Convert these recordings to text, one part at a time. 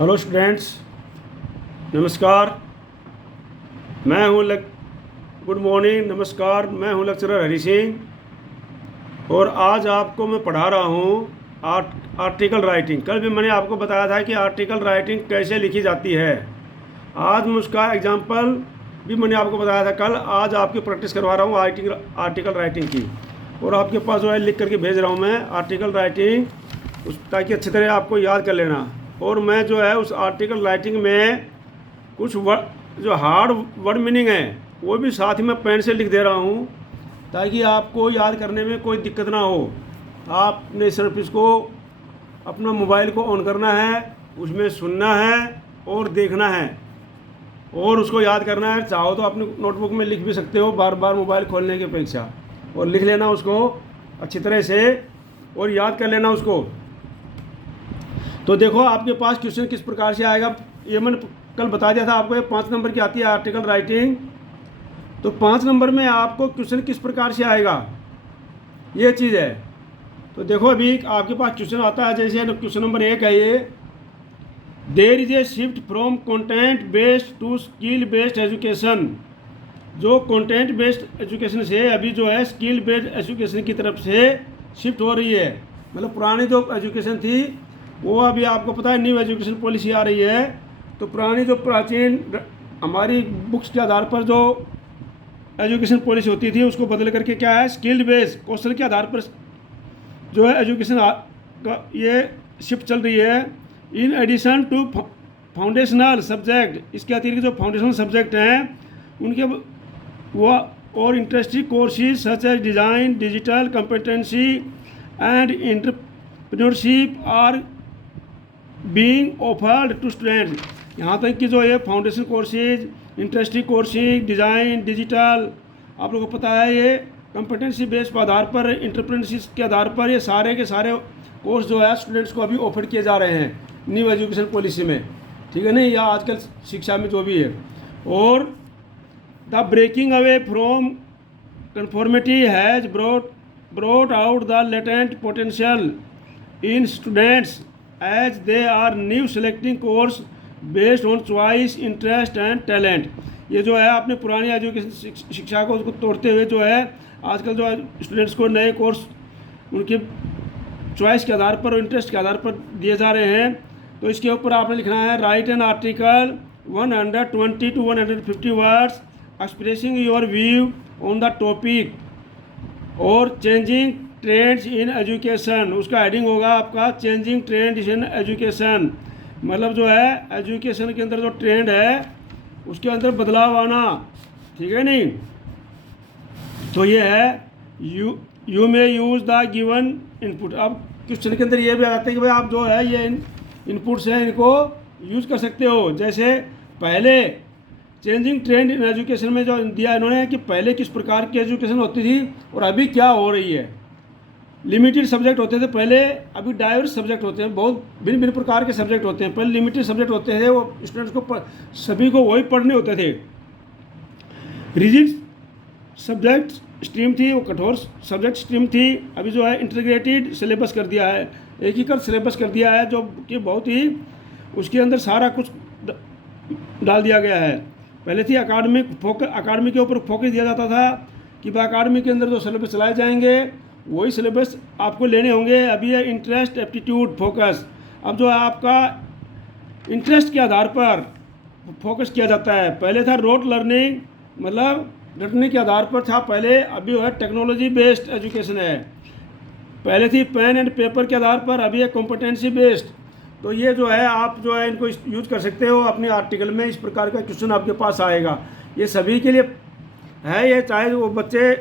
Hello students, नमस्कार। मैं हूँ गुड मॉर्निंग, नमस्कार। मैं हूँ लेक्चरर हरी सिंह और आज आपको मैं पढ़ा रहा हूँ आर्टिकल राइटिंग। कल भी मैंने आपको बताया था कि आर्टिकल राइटिंग कैसे लिखी जाती है। आज मैं उसका एग्जाम्पल भी मैंने आपको बताया था कल। आज आपकी प्रैक्टिस करवा रहा हूँ आर्टिकल राइटिंग की, और आपके पास जो है लिख करके भेज रहा हूँ मैं आर्टिकल राइटिंग, ताकि अच्छी तरह आपको याद कर लेना। और मैं जो है उस आर्टिकल राइटिंग में कुछ जो हार्ड वर्ड मीनिंग है वो भी साथ ही में पेन से लिख दे रहा हूँ, ताकि आपको याद करने में कोई दिक्कत ना हो। आपने सिर्फ इसको अपना मोबाइल को ऑन करना है, उसमें सुनना है और देखना है और उसको याद करना है। चाहो तो अपने नोटबुक में लिख भी सकते हो बार बार मोबाइल खोलने की अपेक्षा, और लिख लेना उसको अच्छी तरह से और याद कर लेना उसको। तो देखो आपके पास क्वेश्चन किस प्रकार से आएगा, ये मैंने कल बता दिया था आपको। ये 5 नंबर की आती है आर्टिकल राइटिंग। तो 5 नंबर में आपको क्वेश्चन किस प्रकार से आएगा ये चीज़ है। तो देखो अभी आपके पास क्वेश्चन आता है, जैसे क्वेश्चन नंबर 1 है ये, there is a shift from content based to skill based education. जो कंटेंट बेस्ड एजुकेशन से अभी जो है स्किल बेस्ड एजुकेशन की तरफ से शिफ्ट हो रही है। मतलब पुरानी जो एजुकेशन थी वो अभी आपको पता है न्यू एजुकेशन पॉलिसी आ रही है। तो पुरानी जो प्राचीन हमारी बुक्स के आधार पर जो एजुकेशन पॉलिसी होती थी उसको बदल करके क्या है, स्किल्ड बेस कौशल के आधार पर जो है एजुकेशन का ये शिफ्ट चल रही है। In addition to foundational subject, इसके अतिरिक्त जो फाउंडेशनल सब्जेक्ट हैं उनके वो और interesting courses such as design, digital competency and entrepreneurship are being offered to student. यहाँ तक कि जो ये foundation courses, interesting courses, design, digital, आप लोगों को पता है ये कम्पिटेंसी बेस के आधार पर, इंटरप्रेन्योरशिप के आधार पर ये सारे के सारे कोर्स जो है स्टूडेंट्स को अभी ऑफर किए जा रहे हैं न्यू एजुकेशन पॉलिसी में, ठीक है नहीं, या आजकल शिक्षा में जो भी है। और the breaking away from conformity has brought out the latent potential in students as they are new selecting course based on choice, interest and talent। ये जो है आपने पुरानी एजुकेशन शिक्षा को उसको तोड़ते हुए जो है आजकल जो स्टूडेंट्स को नए कोर्स उनके चॉइस के आधार पर और इंटरेस्ट के आधार पर दिए जा रहे हैं। तो इसके ऊपर आपने लिखना है, right an article 120 to 150 words expressing your view on the topic और चेंजिंग ट्रेंड्स इन एजुकेशन। उसका हेडिंग होगा आपका चेंजिंग ट्रेंड्स इन एजुकेशन। मतलब जो है एजुकेशन के अंदर जो ट्रेंड है उसके अंदर बदलाव आना, ठीक है नहीं। तो ये है you may use the given input. अब क्वेश्चन के अंदर ये भी आता है कि भाई आप जो है ये इनपुट्स हैं इनको यूज़ कर सकते हो। जैसे पहले चेंजिंग ट्रेंड इन एजुकेशन में जो दिया इन्होंने कि पहले किस प्रकार की एजुकेशन होती थी और अभी क्या हो रही है। लिमिटेड सब्जेक्ट होते थे पहले, अभी डाइवर्स सब्जेक्ट होते हैं, बहुत भिन्न भिन्न प्रकार के सब्जेक्ट होते हैं। पहले लिमिटेड सब्जेक्ट होते थे, वो स्टूडेंट्स को सभी को वही पढ़ने होते थे। रिजिड सब्जेक्ट स्ट्रीम थी, वो कठोर सब्जेक्ट स्ट्रीम थी। अभी जो है इंटीग्रेटेड सिलेबस कर दिया है, एकीकृत सिलेबस कर दिया है, जो कि बहुत ही उसके अंदर सारा कुछ डाल दिया गया है। पहले थी अकाडमी के ऊपर फोकस दिया जाता था कि भाई अकाडमी के अंदर जो सिलेबस चलाए जाएंगे वही सिलेबस आपको लेने होंगे। अभी है इंटरेस्ट, एप्टीट्यूड, फोकस। अब जो है आपका इंटरेस्ट के आधार पर फोकस किया जाता है। पहले था रोट लर्निंग, मतलब रटने के आधार पर था पहले। अभी जो है टेक्नोलॉजी बेस्ड एजुकेशन है। पहले थी पेन एंड पेपर के आधार पर, अभी है कॉम्पिटेंसी बेस्ड। तो ये जो है आप जो है इनको यूज कर सकते हो अपने आर्टिकल में। इस प्रकार का क्वेश्चन आपके पास आएगा, ये सभी के लिए है। ये चाहे वो बच्चे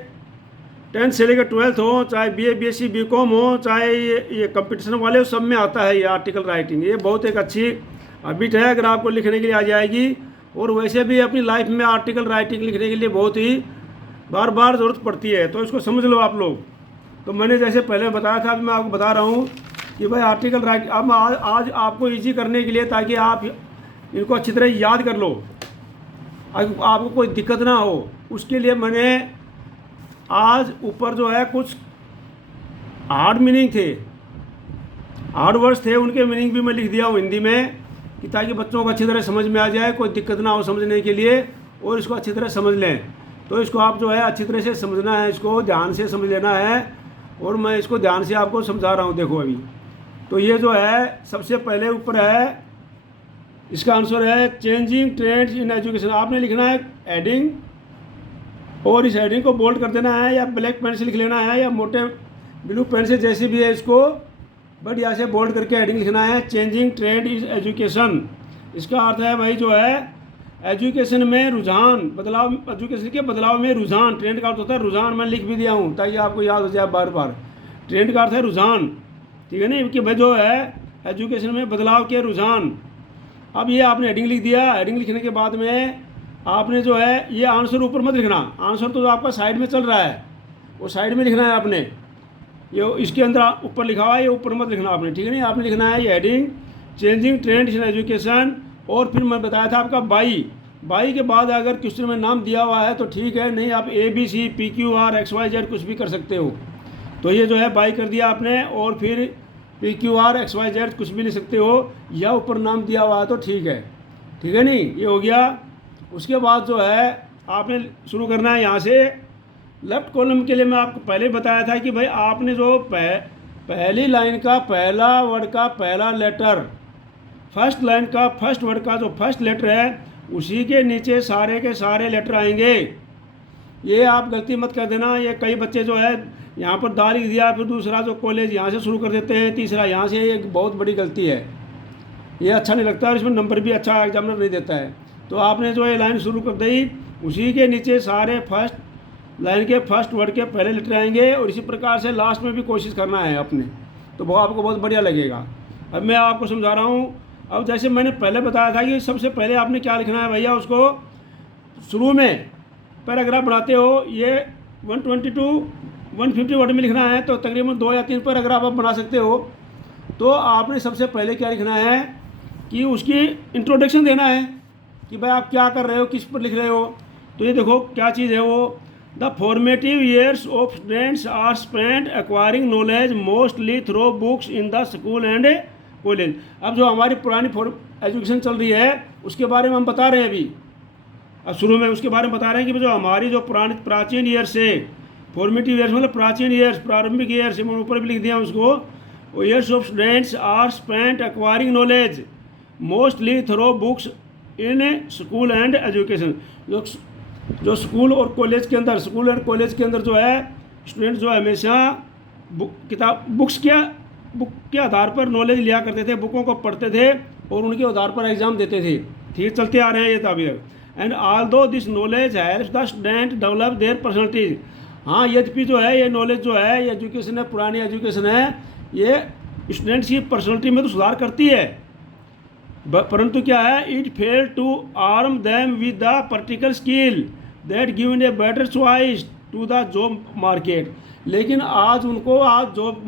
10th से लेकर 12th हो, चाहे BA BSc BCom हो, चाहे ये कंपटीशन वाले हो, सब में आता है ये आर्टिकल राइटिंग। ये बहुत एक अच्छी हैबिट है, अगर आपको लिखने के लिए आ जाएगी। और वैसे भी अपनी लाइफ में आर्टिकल राइटिंग लिखने के लिए बहुत ही बार बार ज़रूरत पड़ती है, तो इसको समझ लो आप लोग। तो मैंने जैसे पहले बताया था, अभी मैं आपको बता रहा हूँ कि भाई आर्टिकल राइटिंग अब आज आपको ईजी करने के लिए, ताकि आप इनको अच्छी तरह याद कर लो, आपको कोई दिक्कत ना हो, उसके लिए मैंने आज ऊपर जो है कुछ हार्ड मीनिंग थे, हार्ड वर्ड्स थे, उनके मीनिंग भी मैं लिख दिया हूँ हिंदी में। कि ताकि बच्चों को अच्छी तरह समझ में आ जाए, कोई दिक्कत ना हो समझने के लिए, और इसको अच्छी तरह समझ लें। तो इसको आप जो है अच्छी तरह से समझना है, इसको ध्यान से समझ लेना है, और मैं इसको ध्यान से आपको समझा रहा हूँ। देखो अभी तो ये जो है सबसे पहले ऊपर है, इसका आंसर है चेंजिंग ट्रेंड्स इन एजुकेशन। आपने लिखना है हेडिंग, और इस हेडिंग को बोल्ड कर देना है, या ब्लैक पेन से लिख लेना है, या मोटे ब्लू पेन से, जैसे भी है इसको बढ़िया से बोल्ड करके हेडिंग लिखना है, चेंजिंग ट्रेंड इज एजुकेशन। इसका अर्थ है भाई जो है एजुकेशन में रुझान, बदलाव, एजुकेशन के बदलाव में रुझान। ट्रेंड का अर्थ होता है रुझान, मैं लिख भी दिया हूँ ताकि आपको याद हो जाए बार बार। ट्रेंड का अर्थ है रुझान, ठीक है ना, कि भाई जो है एजुकेशन में बदलाव के रुझान। अब ये आपने हेडिंग लिख दिया। हेडिंग लिखने के बाद में आपने जो है ये आंसर ऊपर मत लिखना, आंसर तो आपका साइड में चल रहा है, वो साइड में लिखना है आपने। ये इसके अंदर ऊपर लिखा हुआ है, ये ऊपर मत लिखना आपने, ठीक है नहीं। आपने लिखना है ये heading changing trends in education, और फिर मैं बताया था आपका बाई के बाद अगर क्वेश्चन में नाम दिया हुआ है तो ठीक है, नहीं आप ABC PQR XYZ कुछ भी कर सकते हो। तो ये जो है बाई कर दिया आपने, और फिर PQR XYZ कुछ भी लिख सकते हो, या ऊपर नाम दिया हुआ है तो ठीक है नहीं, ये हो गया। उसके बाद जो है आपने शुरू करना है यहाँ से। लेफ्ट कॉलम के लिए मैं आपको पहले बताया था कि भाई आपने जो पहली लाइन का पहला वर्ड का पहला लेटर, फर्स्ट लाइन का फर्स्ट वर्ड का जो फर्स्ट लेटर है, उसी के नीचे सारे के सारे लेटर आएंगे। ये आप गलती मत कर देना। ये कई बच्चे जो है यहाँ पर दा लिख दिया, फिर दूसरा जो कॉलेज यहाँ से शुरू कर देते हैं, तीसरा यहाँ से, ये एक बहुत बड़ी गलती है, ये अच्छा नहीं लगता, और इसमें नंबर भी अच्छा एग्जामिनर नहीं देता है। तो आपने जो ये लाइन शुरू कर दी, उसी के नीचे सारे फर्स्ट लाइन के फर्स्ट वर्ड के पहले लेटर आएंगे, और इसी प्रकार से लास्ट में भी कोशिश करना है अपने, तो वो आपको बहुत बढ़िया लगेगा। अब मैं आपको समझा रहा हूँ। अब जैसे मैंने पहले बताया था कि सबसे पहले आपने क्या लिखना है भैया, उसको शुरू में पैराग्राफ बनाते हो, ये 122-150 वर्ड में लिखना है, तो तकरीबन 2 या 3 पैराग्राफ आप बना सकते हो। तो आपने सबसे पहले क्या लिखना है कि उसकी इंट्रोडक्शन देना है कि भाई आप क्या कर रहे हो, किस पर लिख रहे हो। तो ये देखो क्या चीज़ है वो, the formative years of students are spent acquiring knowledge mostly through books in the school and college. अब जो हमारी पुरानी एजुकेशन चल रही है उसके बारे में हम बता रहे हैं अभी। अब शुरू में उसके बारे में बता रहे हैं कि जो हमारी जो प्राचीन ईयर्स है, फॉर्मेटिव ईयर्स मतलब प्राचीन ईयर्स, प्रारंभिक ईयर्स, मैंने ऊपर भी लिख दिया उसको। Years of students are spent acquiring knowledge mostly through books in school and education. जो स्कूल और कॉलेज के अंदर, स्कूल एंड कॉलेज के अंदर जो है स्टूडेंट जो हमेशा बुक के आधार पर नॉलेज लिया करते थे, बुकों को पढ़ते थे और उनके आधार पर एग्जाम देते थे। ठीक चलते आ रहे हैं ये ताबीर। And although this knowledge helps the student develop their personalities. हाँ, यद्यपि जो है ये नॉलेज जो है, ये एजुकेशन है, पुरानी एजुकेशन है, ये स्टूडेंट्स की पर्सनैलिटी में तो सुधार करती है, परंतु क्या है, it fail to arm them with the practical skill that given a better choice to the job market. लेकिन आज उनको जॉब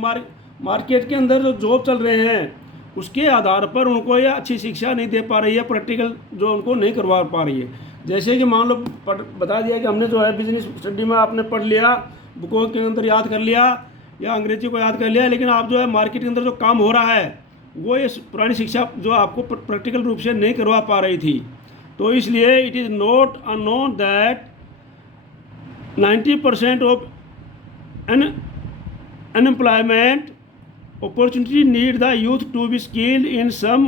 मार्केट के अंदर जो जॉब चल रहे हैं उसके आधार पर उनको ये अच्छी शिक्षा नहीं दे पा रही है, प्रैक्टिकल जो उनको नहीं करवा पा रही है। जैसे कि मान लो बता दिया कि हमने जो है बिजनेस स्टडी में आपने पढ़ लिया, बुकों के अंदर याद कर लिया या अंग्रेजी को याद कर लिया, लेकिन आप जो है मार्केट के अंदर जो काम हो रहा है वो ये पुरानी शिक्षा जो आपको प्रैक्टिकल रूप से नहीं करवा पा रही थी। तो इसलिए it is not unknown that 90% of unemployment opportunity need the youth to be skilled in some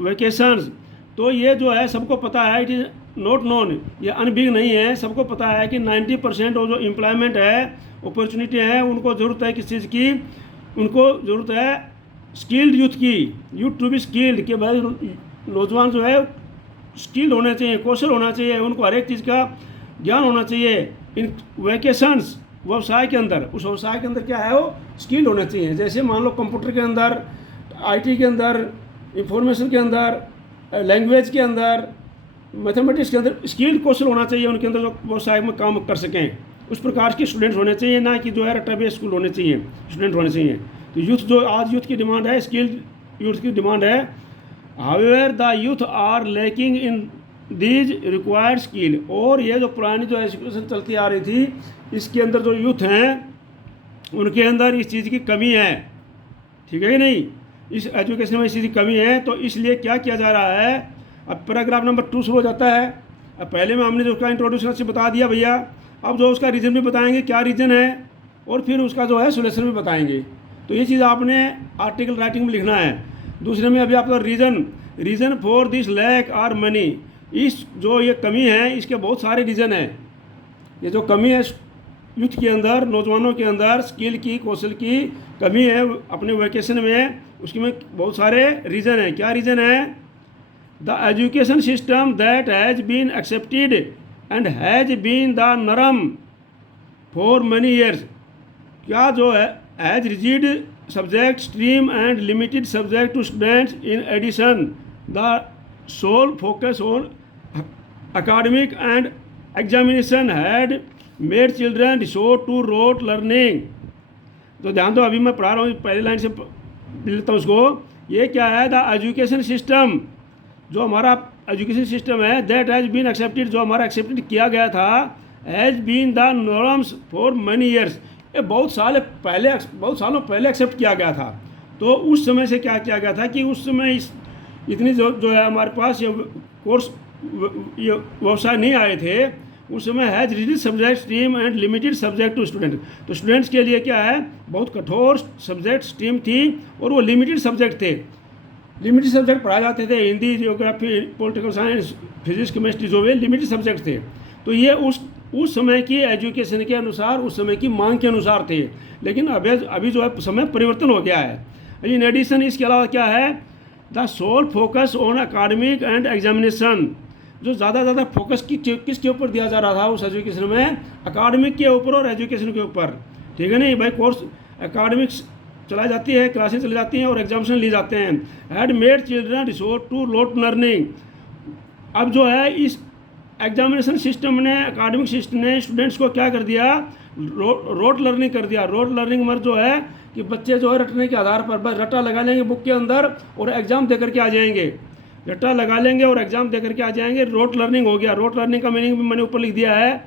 vocations. तो ये जो है सबको पता है, इट इज़ नॉट नोन, ये अनबिग नहीं है, सबको पता है कि 90% ऑफ जो एम्प्लॉयमेंट है, अपॉर्चुनिटी है, उनको ज़रूरत है किस चीज़ की, उनको ज़रूरत है स्किल्ड यूथ की, यूथ टू बी स्किल्ड, कि भाई नौजवान जो है स्किल्ड होने चाहिए, कौशल होना चाहिए, उनको हर एक चीज़ का ज्ञान होना चाहिए। इन वेकेशंस व्यवसाय के अंदर, उस व्यवसाय के अंदर क्या है वो स्किल्ड होना चाहिए। जैसे मान लो कंप्यूटर के अंदर, IT के अंदर, इंफॉर्मेशन के अंदर, लैंग्वेज के अंदर, मैथमेटिक्स के अंदर स्किल्ड कौशल होना चाहिए उनके अंदर, जो व्यवसाय में काम कर सकें। उस प्रकार के स्टूडेंट्स होने चाहिए, ना कि जो है रट्टा बेस्ड स्कूल होने चाहिए, स्टूडेंट होने चाहिए। तो यूथ जो आज यूथ की डिमांड है, स्किल्ड यूथ की डिमांड है। However the youth are lacking in these required skill. और ये जो पुरानी जो एजुकेशन चलती आ रही थी, इसके अंदर जो यूथ हैं उनके अंदर इस चीज़ की कमी है, ठीक है कि नहीं, इस एजुकेशन में इस चीज़ की कमी है, तो इसलिए क्या किया जा रहा है। अब पैराग्राफ नंबर 2 शुरू हो जाता है। अब पहले में हमने जो उसका इंट्रोडक्शन अच्छे बता दिया भैया, अब जो उसका रीज़न भी बताएंगे क्या रीज़न है, और फिर उसका जो है सोल्यूशन भी बताएंगे। तो ये चीज़ आपने आर्टिकल राइटिंग में लिखना है। दूसरे में अभी आपका reason for this lack are money, इस जो ये कमी है इसके बहुत सारे रीज़न हैं। ये जो कमी है यूथ के अंदर, नौजवानों के अंदर स्किल की, कौशल की कमी है अपने वैकेशन में, उसकी में बहुत सारे रीज़न हैं। क्या रीज़न है। The education system that has been accepted and has been the norm for many years, क्या जो है as rigid subject stream and limited subject to students, in addition the sole focus on academic and examination had made children resort to rote learning। तो ध्यान दो, अभी मैं पढ़ा रहा हूँ, पहली लाइन से लेता हूँ उसको। ये क्या है। द एजुकेशन सिस्टम, जो हमारा एजुकेशन सिस्टम है, दैट हैज़ बीन एक्सेप्टेड, जो हमारा एक्सेप्टेड किया गया था, has been the norms for many years, ये बहुत सालों पहले एक्सेप्ट किया गया था। तो उस समय से क्या किया गया था कि उस समय इतनी जो है हमारे पास ये कोर्स, ये व्यवसाय नहीं आए थे उस समय। Has rigid subject stream and limited subject to student, तो स्टूडेंट्स के लिए क्या है, बहुत कठोर सब्जेक्ट स्ट्रीम थी और वो लिमिटेड सब्जेक्ट थे। लिमिटेड सब्जेक्ट पढ़ाए जाते थे, Hindi, geography, political science, physics, chemistry, जो वे लिमिटेड सब्जेक्ट थे। तो ये उस समय की एजुकेशन के अनुसार, उस समय की मांग के अनुसार थे। लेकिन अभी जो है समय परिवर्तन हो गया है। इन एडिशन इसके अलावा क्या है, the sole focus on academic and examination, जो ज़्यादा फोकस किसके ऊपर दिया जा रहा था उस एजुकेशन में, अकाडमिक के ऊपर और एजुकेशन के ऊपर। ठीक है नहीं भाई, कोर्स एकाडमिक्स चलाई जाती है, क्लासेस चली जाती हैं और एग्जामिनेशन लिए जाते हैं। Had made children resort to rote learning, अब जो है इस एग्जामिनेशन सिस्टम ने, एकाडमिक सिस्टम ने स्टूडेंट्स को क्या कर दिया, रोट लर्निंग कर दिया। रोट लर्निंग मर जो है कि बच्चे जो है रटने के आधार पर बस रट्टा लगा लेंगे बुक के अंदर और एग्ज़ाम दे करके आ जाएंगे, रट्टा लगा लेंगे और एग्ज़ाम दे करके आ जाएंगे। रोट लर्निंग हो गया। रोट लर्निंग का मीनिंग भी मैंने ऊपर लिख दिया है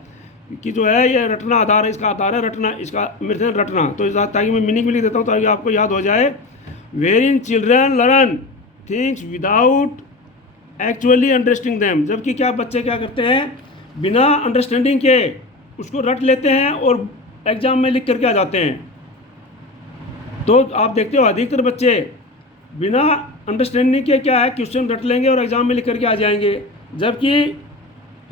कि जो है ये रटना आधार है, इसका आधार है रटना, इसका मेरे रटना। तो ताकि मैं मीनिंग भी लिख देता हूँ ताकि आपको याद हो जाए। Where in children learn things without actually understanding them, जबकि क्या बच्चे क्या करते हैं, बिना अंडरस्टैंडिंग के उसको रट लेते हैं और एग्ज़ाम में लिख करके आ जाते हैं। तो आप देखते हो अधिकतर बच्चे बिना अंडरस्टैंडिंग के क्या है, क्वेश्चन रट लेंगे और एग्ज़ाम में लिख करके आ जाएंगे। जबकि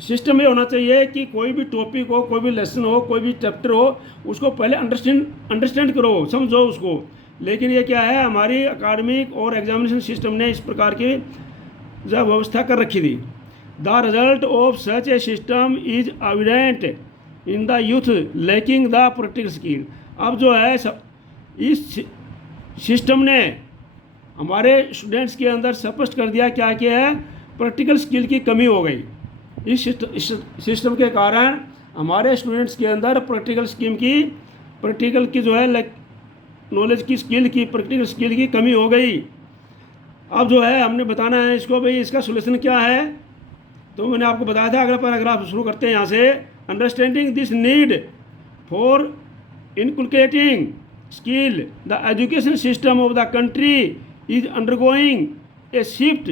सिस्टम ये होना चाहिए कि कोई भी टॉपिक हो, कोई भी लेसन हो, कोई भी चैप्टर हो, उसको पहले अंडरस्टैंड करो, समझो उसको। लेकिन ये क्या है, हमारी अकाडमिक और एग्जामिनेशन सिस्टम ने इस प्रकार की जो व्यवस्था कर रखी थी। The result of such A system is evident in the youth lacking the practical skill. अब जो है इस सिस्टम ने हमारे स्टूडेंट्स के अंदर स्पष्ट कर दिया क्या क्या है, प्रैक्टिकल स्किल की कमी हो गई। इस सिस्टम के कारण हमारे स्टूडेंट्स के अंदर प्रैक्टिकल की जो है नॉलेज की, स्किल की, प्रैक्टिकल स्किल की कमी हो गई। अब जो है हमने बताना है इसको भाई, इसका सोल्यूशन क्या है। तो मैंने आपको बताया था, अगला पैराग्राफ शुरू करते हैं यहाँ से। Understanding this need for inculcating skill, the education system of the country is undergoing a shift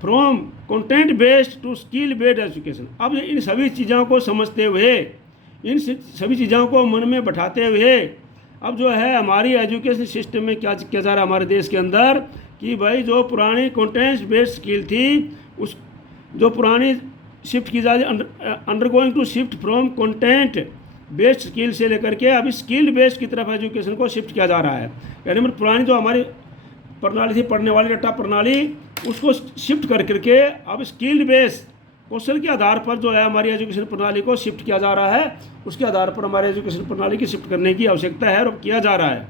from content based to skill based education। अब इन सभी चीज़ों को समझते हुए, इन सभी चीज़ों को मन में बैठाते हुए, अब जो है हमारी एजुकेशन सिस्टम में क्या किया जा रहा है हमारे देश के अंदर कि भाई जो पुरानी कंटेंट बेस्ड स्किल थी, उस जो पुरानी शिफ्ट की जा रही, undergoing to shift from content based skill से लेकर के अभी स्किल बेस्ड की तरफ एजुकेशन को शिफ्ट किया जा रहा है। यानी मतलब पुरानी जो हमारी प्रणाली थी, पढ़ने वाली रट्टा प्रणाली, उसको शिफ्ट कर करके अब स्किल बेस्ड कौशल के आधार पर जो है हमारी एजुकेशन प्रणाली को शिफ्ट किया जा रहा है। उसके आधार पर हमारे एजुकेशन प्रणाली की शिफ्ट करने की आवश्यकता है और किया जा रहा है।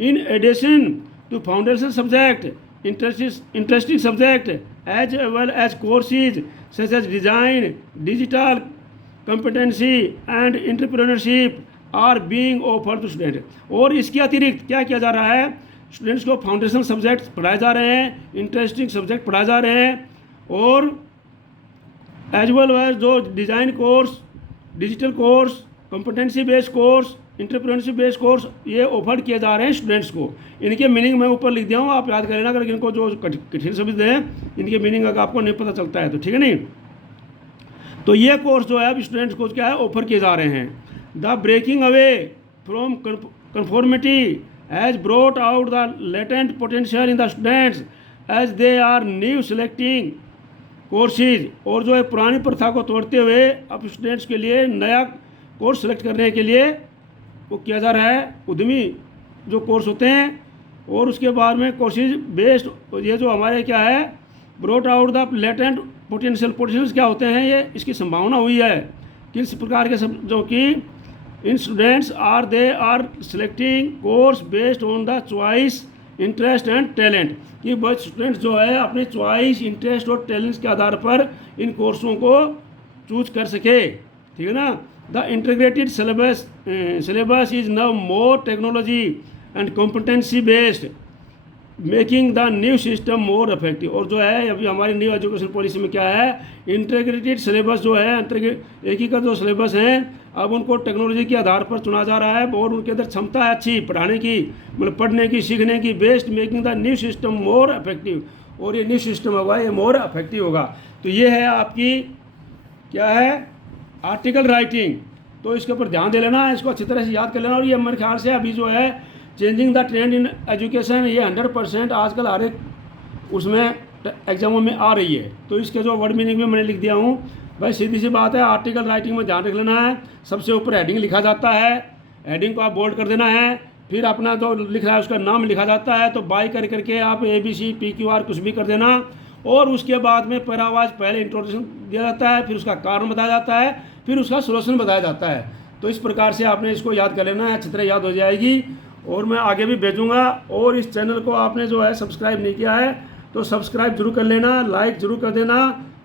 In addition to foundation subject, interesting subject as well as courses such as design, digital competency and entrepreneurship are being offered to student. और इसके अतिरिक्त क्या किया जा रहा है, स्टूडेंट्स को फाउंडेशन सब्जेक्ट पढ़ाए जा रहे हैं, इंटरेस्टिंग सब्जेक्ट पढ़ाए जा रहे हैं, और एज वेल एज जो design course, digital course, competency based course entrepreneurship based course ये ऑफर किए जा रहे हैं स्टूडेंट्स को। इनके मीनिंग मैं ऊपर लिख दिया हूँ, आप याद कर लेना। अगर इनको जो कठिन शब्द हैं इनके मीनिंग अगर आपको नहीं पता चलता है तो ठीक है नहीं। तो ये कोर्स जो है अब स्टूडेंट्स को क्या है ऑफर किए जा रहे हैं। The breaking away from conformity has brought out the latent potential in the students as they are new selecting courses. और जो है पुरानी प्रथा को तोड़ते हुए अब स्टूडेंट्स के लिए नया कोर्स सेलेक्ट करने के लिए वो किया जा रहा है, उद्यमी जो कोर्स होते हैं। और उसके बाद में कोर्सेज बेस्ड, ये जो हमारे क्या है brought out the latent potentials क्या होते हैं, ये इसकी संभावना हुई है किस प्रकार के सब, जो कि इन students they are selecting course based on the choice interest and talent. कि बस स्टूडेंट्स जो है अपनी चॉइस इंटरेस्ट और टैलेंट्स के आधार पर इन कोर्सों को चूज कर सके, ठीक है ना। The integrated syllabus is now more technology and competency based making the new system more effective. और जो है अभी हमारी न्यू एजुकेशन पॉलिसी में क्या है, इंटीग्रेटेड सिलेबस जो है एक ही का जो सिलेबस है अब उनको टेक्नोलॉजी के आधार पर चुना जा रहा है और उनके अंदर क्षमता है अच्छी पढ़ाने की, मतलब पढ़ने की सीखने की, based making the new system more effective. और ये न्यू सिस्टम होगा ये मोर इफेक्टिव होगा। तो ये है आपकी क्या है आर्टिकल राइटिंग। तो इसके ऊपर ध्यान दे लेना, इसको अच्छी तरह से याद कर लेना। और ये मेरे ख्याल से अभी जो है changing the trend in education ये 100% आजकल हर एक उसमें एग्जामों में आ रही है। तो इसके जो वर्ड मीनिंग में मैंने लिख दिया हूँ भाई, सीधी सी बात है, आर्टिकल राइटिंग में ध्यान रख लेना है। सबसे ऊपर हेडिंग लिखा जाता है, हेडिंग को आप बोल्ड कर देना है, फिर अपना जो लिख रहा है उसका नाम लिखा जाता है। तो बाई कर करके आप ABC PQR कुछ भी कर देना। और उसके बाद में पैरावाज पहले इंट्रोडक्शन दिया जाता है, फिर उसका कारण बताया जाता है, फिर उसका सोल्यूशन बताया जाता है। तो इस प्रकार से आपने इसको याद कर लेना है, अच्छी तरह याद हो जाएगी। और मैं आगे भी भेजूँगा। और इस चैनल को आपने जो है सब्सक्राइब नहीं किया है तो सब्सक्राइब जरूर कर लेना, लाइक ज़रूर कर देना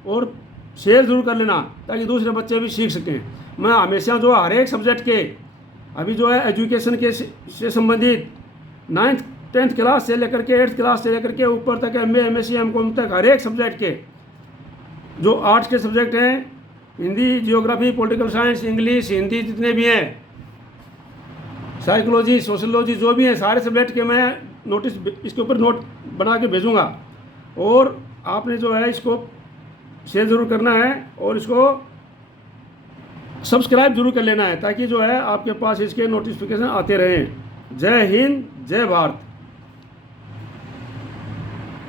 और शेयर ज़रूर कर लेना ताकि दूसरे बच्चे भी सीख सकें। मैं हमेशा जो हर एक सब्जेक्ट के अभी जो है एजुकेशन के से संबंधित 9th 10th क्लास से लेकर के 8th क्लास से लेकर के ऊपर तक MA MSc MCOM तक हर एक सब्जेक्ट के जो आर्ट्स के सब्जेक्ट हैं, Hindi, geography, political science, English, Hindi जितने भी हैं, साइकोलॉजी, सोशलॉजी जो भी हैं, सारे सब्जेक्ट के मैं नोटिस इसके ऊपर नोट बना के भेजूँगा। और आपने जो है इसको शेयर ज़रूर करना है और इसको सब्सक्राइब जरूर कर लेना है ताकि जो है आपके पास इसके नोटिफिकेशन आते रहें। जय हिंद, जय भारत।